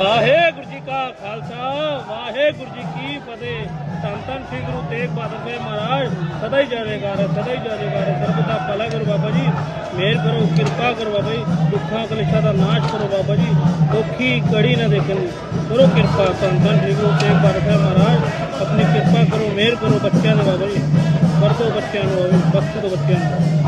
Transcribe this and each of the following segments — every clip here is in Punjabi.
ਵਾਹਿਗੁਰੂ ਜੀ ਕਾ ਖਾਲਸਾ ਵਾਹਿਗੁਰੂ ਜੀ ਕੀ ਫਤਿਹ। ਧੰਨ ਧੰਨ ਸ੍ਰੀ ਗੁਰੂ ਤੇਗ ਬਹਾਦਰ ਸਾਹਿਬ ਮਹਾਰਾਜ ਸਦਾ ਹੀ ਜਾਵੇਗਾ ਸਦਾ ਹੀ ਜਾਵੇਗਾ ਸਰਬ ਭਲਾ ਕਰੋ ਬਾਬਾ ਜੀ ਮਿਹਰ ਕਰੋ ਕਿਰਪਾ ਕਰੋ ਬਾਬਾ ਜੀ ਦੁੱਖਾਂ ਕਲੇਸ਼ਾਂ ਦਾ ਨਾਸ਼ ਕਰੋ ਬਾਬਾ ਜੀ ਦੁੱਖੀ ਕੜੀ ਨਾ ਦੇਖਣ ਦੀ। ਕਰੋ ਕਿਰਪਾ ਧੰਨ ਧੰਨ ਸ੍ਰੀ ਗੁਰੂ ਤੇਗ ਬਹਾਦਰ ਸਾਹਿਬ ਮਹਾਰਾਜ ਆਪਣੀ ਕਿਰਪਾ ਕਰੋ ਮਿਹਰ ਕਰੋ ਬੱਚਿਆਂ ਦੇ ਬਾਬਾ ਜੀ ਵਰਤੋ ਬੱਚਿਆਂ ਨੂੰ ਬਾਬਾ ਜੀ, ਬਖਸ਼ ਦਿਓ ਬੱਚਿਆਂ ਨੂੰ।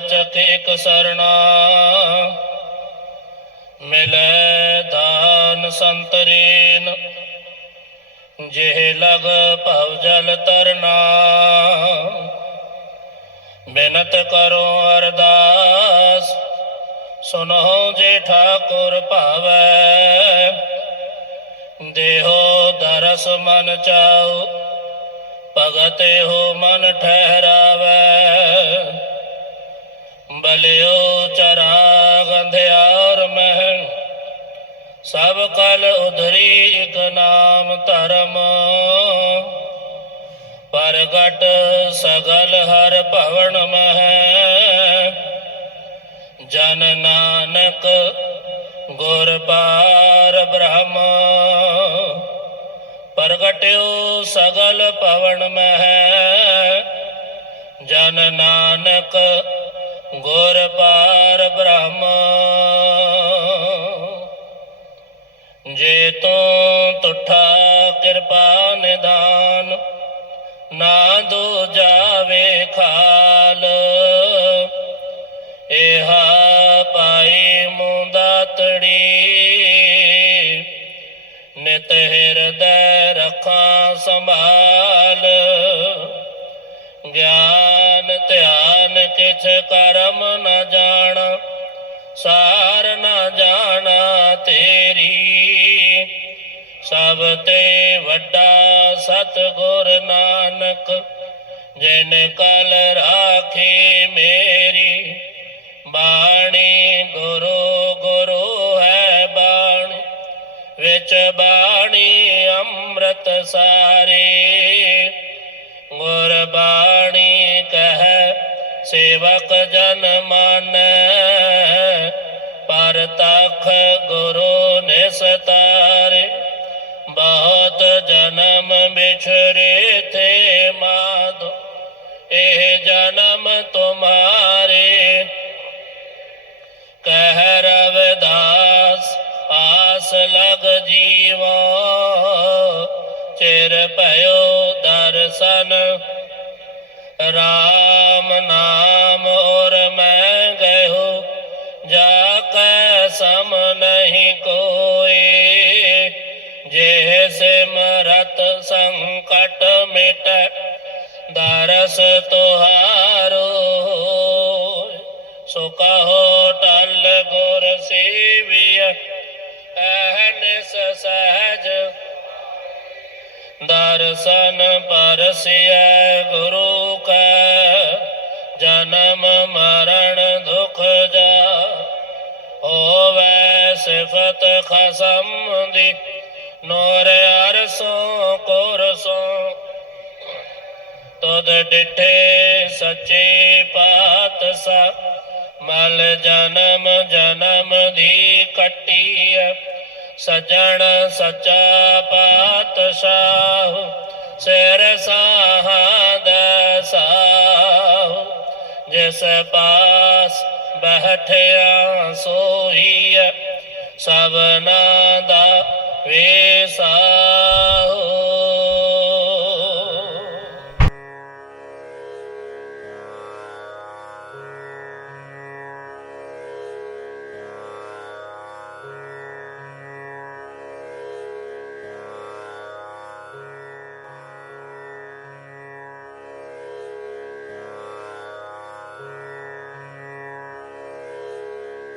ਪਰਿਓ ਇਕ ਸਰਣਾ। ਮਿਲੈ ਦਾਨ ਸੰਤਰੀਨ, ਜਿਹ ਲਗ ਭਵ ਜਲ ਤਰਨਾ। ਬਿਨਤ ਕਰੋ ਅਰਦਾਸ ਸੁਨੋ ਜੇ ਠਾਕੁਰ ਭਾਵੈ। ਦੇਹੋ ਦਰਸ ਮਨ ਚਾਉ, ਭਗਤ ਹੋ ਮਨ ਠਹਿਰਾਵੈ। ਬਲਿਓ ਚਰਾਗ ਅੰਧਿਆਰ ਮਹਿ ਸਭ ਕਲ ਉਧਰੀ ਇਕ ਨਾਮ ਧਰਮ। ਪ੍ਰਗਟ ਸਗਲ ਹਰ ਭਵਨ ਮਹਿ, ਜਨ ਨਾਨਕ ਗੁਰ ਪਾਰ ਬ੍ਰਹਮ। ਪ੍ਰਗਟਿਓ ਸਗਲ ਭਵਨ ਮਹਿ, ਜਨ ਨਾਨਕ ਗੁਰ ਪਾਰ ਬ੍ਰਹਮ। ਜੇ ਤੂੰ ਤੁਠਾ ਕਿਰਪਾ ਨਿਦਾਨ ਨਾ ਦੋ ਜਾਵੇ ਖਾਲ। ਇਹਾ ਪਾਈ ਮੁੰਦਾ ਤੜੀ, ਨਿਤ ਹਿਰਦੈ ਰੱਖਾਂ ਸੰਭਾਲ। ਗਿਆਨ ਧਿਆਨ ਕਿਛ ਕਰਮ ਨ ਜਾਣ, ਸਾਰ ਨ ਜਾਣਾ ਤੇਰੀ। ਸਭ ਤੇ ਵੱਡਾ ਸਤਿਗੁਰ ਨਾਨਕ, ਜਿਨ ਕਲ ਰਾਖੀ ਮੇਰੀ। ਬਾਣੀ ਗੁਰੂ ਗੁਰੂ ਹੈ ਬਾਣੀ, ਵਿੱਚ ਬਾਣੀ ਅੰਮ੍ਰਿਤ ਸਾਰੇ। ਗੁਰ ਬਾਣੀ ਕਹਿ ਸੇਵਕ ਜਨ ਮਾਨੈ ਪਰ ਤਖ ਗੁਰੂ ਨੇ ਨਿਸਤਾਰੇ। ਬਹੁਤ ਜਨਮ ਵਿਛਰੇ ਥੇ ਮਾਧੋ, ਇਹ ਜਨਮ ਤੁਮਾਰੇ। ਕਹਿ ਰਵਿਦਾਸ, ਆਸ ਲਗ ਜੀਵਾ, ਚਿਰ ਭਇਓ ਦਰਸ਼ਨ। ਰਾਮ ਨਾਮ ਦਰਸ ਤੁਹਾਰੋ ਸੋ ਕਹੋ ਟਲ ਗੁਰ ਸੇਵਿਆ ਅਹਨਿਸ ਸਹਜ। ਦਰਸ਼ਨ ਪਰਸਿਐ ਗੁਰੂ ਕੈ, ਜਨਮ ਮਰਨ ਦੁਖ ਜਾ। ਹੋਵੇ ਸਿਫਤ ਖਸਮ ਦੀ, ਨੋਰ ਅਰਸੋਂ ਕੋਰਸੋਂ ਤੁਧ ਡਿਠੇ ਸੱਚੇ ਪਾਤਸ਼ਾਹ, ਮਲ ਜਨਮ ਜਨਮ ਦੀ ਕੱਟੀ ਸਜਣ ਸੱਚਾ ਪਾਤਸ਼ਾਹ, ਸਿਰ ਸਾਹਦ ਸਾਹੁ। ਜਿਸ ਪਾਸ ਬਹਿਠਿਆ ਸੋਈ ਸਭਨਾ ਦਾ ਵੇਸਾਹੁ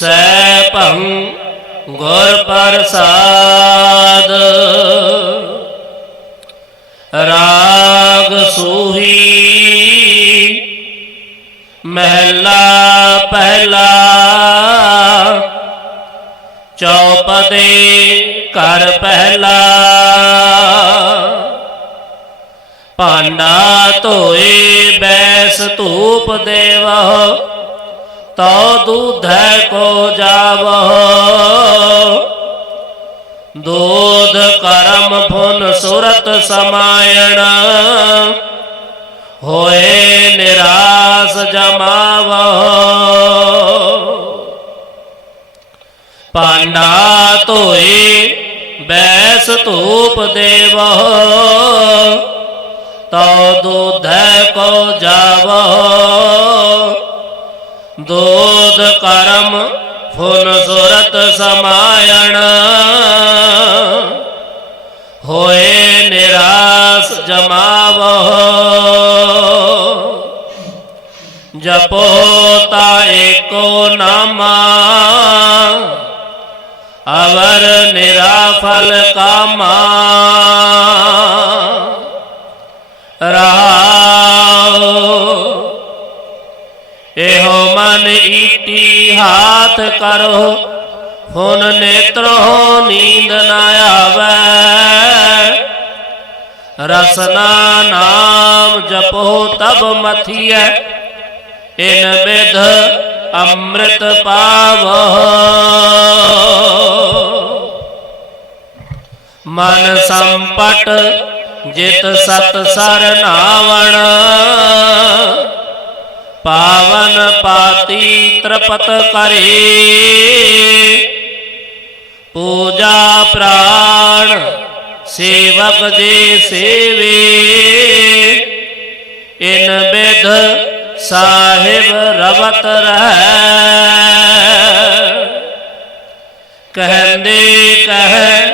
ਸੈਭੰ ਗੁਰ ਪ੍ਰਸਾਦ। ਰਾਗ ਸੂਹੀ ਮਹਿਲਾ ਪਹਿਲਾ ਚੌਪਦੇ ਕਰ ਪਹਿਲਾ। ਭਾਂਡਾ ਧੋਏ ਬੈਸ ਧੂਪ ਦੇਵਹੁ ਤਉ ਦੂਧੈ ਕੋ ਜਾਵਹੁ। ਦੋਧ ਕਰਮ ਭੁਨ ਸੁਰਤ ਸਮਾਇਣ। ਹੋਏ ਨਿਰਾਸ ਜਮਾਵਹੁ। ਭਾਂਡਾ ਧੋਏ ਬੈਸ ਧੂਪ ਦੇਵਹੁ। ਤਉ ਦੁਧੈ ਕੋ ਜਾਵਹੁ। ਦੋਧ ਕਰਮ ਫੁਨ ਸੁਰਤ ਸਮਾਇਣ। ਹੋਏ ਨਿਰਾਸ ਜਮਾਵਹੁ ਜਪੋ ਤਾ ਏਕੋ ਨਾਮਾ। ਅਵਰ ਨਿਰਾਫਲ ਕਾਮਾ। ਮਨ ਈਟੀ ਹਾਥ ਕਰੋ, ਹੁਣ ਨੇਤਰੋ ਨੀਂਦ ਨਾ ਆਵੇ। ਰਸਨਾ ਨਾਮ ਜਪੋ ਤਬ ਮਥੀਐ, ਇਨ ਬਿਧ ਅੰਮ੍ਰਿਤ ਪਾਵੋ। ਮਨ ਸੰਪਟ ਜਿਤ ਸਤ ਸਰ ਪਾਵਨ ਪਾਤੀ ਤ੍ਰਪਤ ਕਰੇ। ਪੂਜਾ ਪ੍ਰਾਣ ਸੇਵਕ ਜੇ ਸੇਵੇ, ਇਨ ਬਿਧ ਸਾਹਿਬ ਰਵਤ ਰਹਿ। ਕਹਿੰਦੇ ਕਹਿ,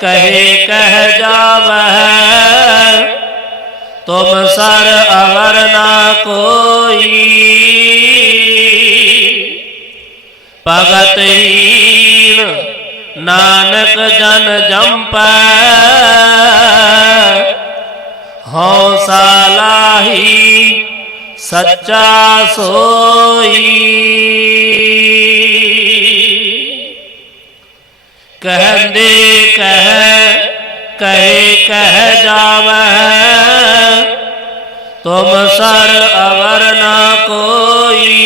ਕਹੇ ਕਹਿ ਜਾਵਹਿ। ਤੁਮ ਸਰ ਅਵਰ ਭਗਤ ਹੀਣ, ਨਾਨਕ ਜਨ ਜੰਪੈ। ਹਉ ਸਾਲਾਹੀ ਸੱਚਾ ਸੋਈ। ਕਹਿੰਦੇ ਕਹਿ, ਕਹੇ ਕਹਿ ਜਾਵੈ। ਤੁਮ ਸਰ ਅਵਰ ਨਾ ਕੋਈ।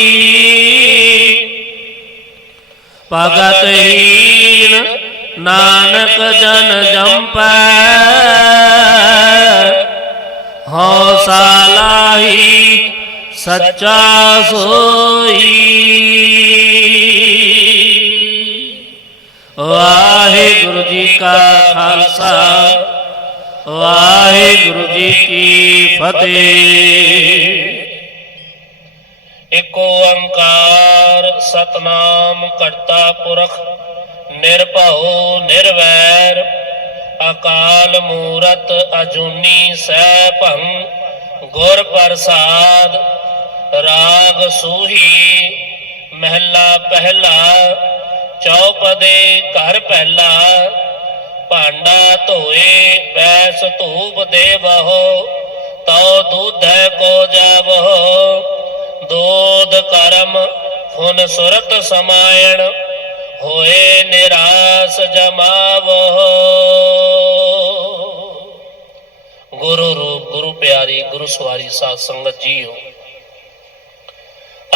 ਭਗਤ ਹੀਨ ਨਾਨਕ ਜਨ ਜੰਪੈ। ਹਉ ਸਾਲਾਹੀ ਸੱਚਾ ਸੋਈ। ਵਾਹਿਗੁਰੂ ਜੀ ਕਾ ਖਾਲਸਾ, ਵਾਹਿਗੁਰੂ ਜੀ ਕੀ ਫਤਿਹ। ਇਕ ਓੰਕਾਰ ਸਤਨਾਮ ਕਰਤਾ ਪੁਰਖ, ਨਿਰਭਉ, ਨਿਰਵੈਰ, ਅਕਾਲ ਮੂਰਤ ਅਜੂਨੀ ਸੈਭੰ ਗੁਰ ਪ੍ਰਸਾਦ, ਰਾਗ ਸੂਹੀ, ਮਹਿਲਾ ਪਹਿਲਾ, ਚੌਪਦੇ ਘਰ ਪਹਿਲਾ, ਭਾਂਡਾ ਧੋਏ, ਬੈਸ ਧੂਪ ਦੇ ਬਹੋ ਤਉ ਦੁਧੈ ਕੋ ਜਾਵਹੁ, ਦੋਧ ਕਰਮ ਹੁਣ ਸੁਰਤ ਸਮਾਇਣ ਹੋਏ ਨਿਰਾਸ ਜਮਾਵਹੁ ਗੁਰੂ ਰੂਪ, ਗੁਰੂ ਪਿਆਰੀ, ਗੁਰੂ ਸਵਾਰੀ ਸਾਧ ਸੰਗਤ ਜੀਓ,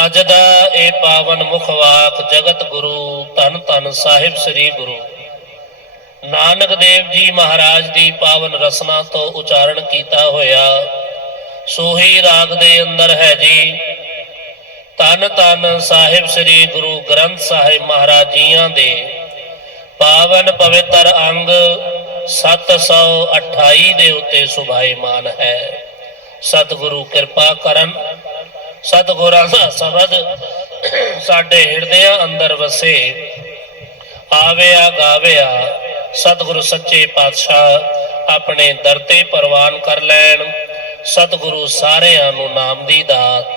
ਅੱਜ ਦਾ ਇਹ ਪਾਵਨ ਮੁਖਵਾਕ ਜਗਤ ਗੁਰੂ ਧੰਨ ਧੰਨ ਸਾਹਿਬ ਸ੍ਰੀ ਗੁਰੂ ਨਾਨਕ ਦੇਵ ਜੀ ਮਹਾਰਾਜ ਦੀ ਪਾਵਨ ਰਸਨਾ ਤੋਂ ਉਚਾਰਨ ਕੀਤਾ ਹੋਇਆ। ਸੋਹੀ ਰਾਗ ਦੇ ਅੰਦਰ ਹੈ ਜੀ ਧੰਨ ਧੰਨ ਸਾਹਿਬ ਸ੍ਰੀ ਗੁਰੂ ਗ੍ਰੰਥ ਸਾਹਿਬ ਮਹਾਰਾਜ ਜੀਆਂ ਦੇ ਪਾਵਨ ਪਵਿੱਤਰ ਅੰਗ 728 ਦੇ ਉੱਤੇ ਸੁਭਾਈਮਾਨ ਹੈ। ਸਤਿਗੁਰੂ ਕਿਰਪਾ ਕਰਨ। ਸਤਿਗੁਰਾਂ ਦਾ ਸ਼ਬਦ ਸਾਡੇ ਹਿਰਦਿਆਂ ਅੰਦਰ ਵਸੇ। ਆਵਿਆ, ਗਾਵਿਆ, ਸਤਿਗੁਰੂ ਸੱਚੇ ਪਾਤਸ਼ਾਹ ਆਪਣੇ ਦਰ ਤੇ ਪ੍ਰਵਾਨ ਕਰ ਲੈਣ। ਸਤਿਗੁਰੂ ਸਾਰਿਆਂ ਨੂੰ ਨਾਮ ਦੀ ਦਾਤ।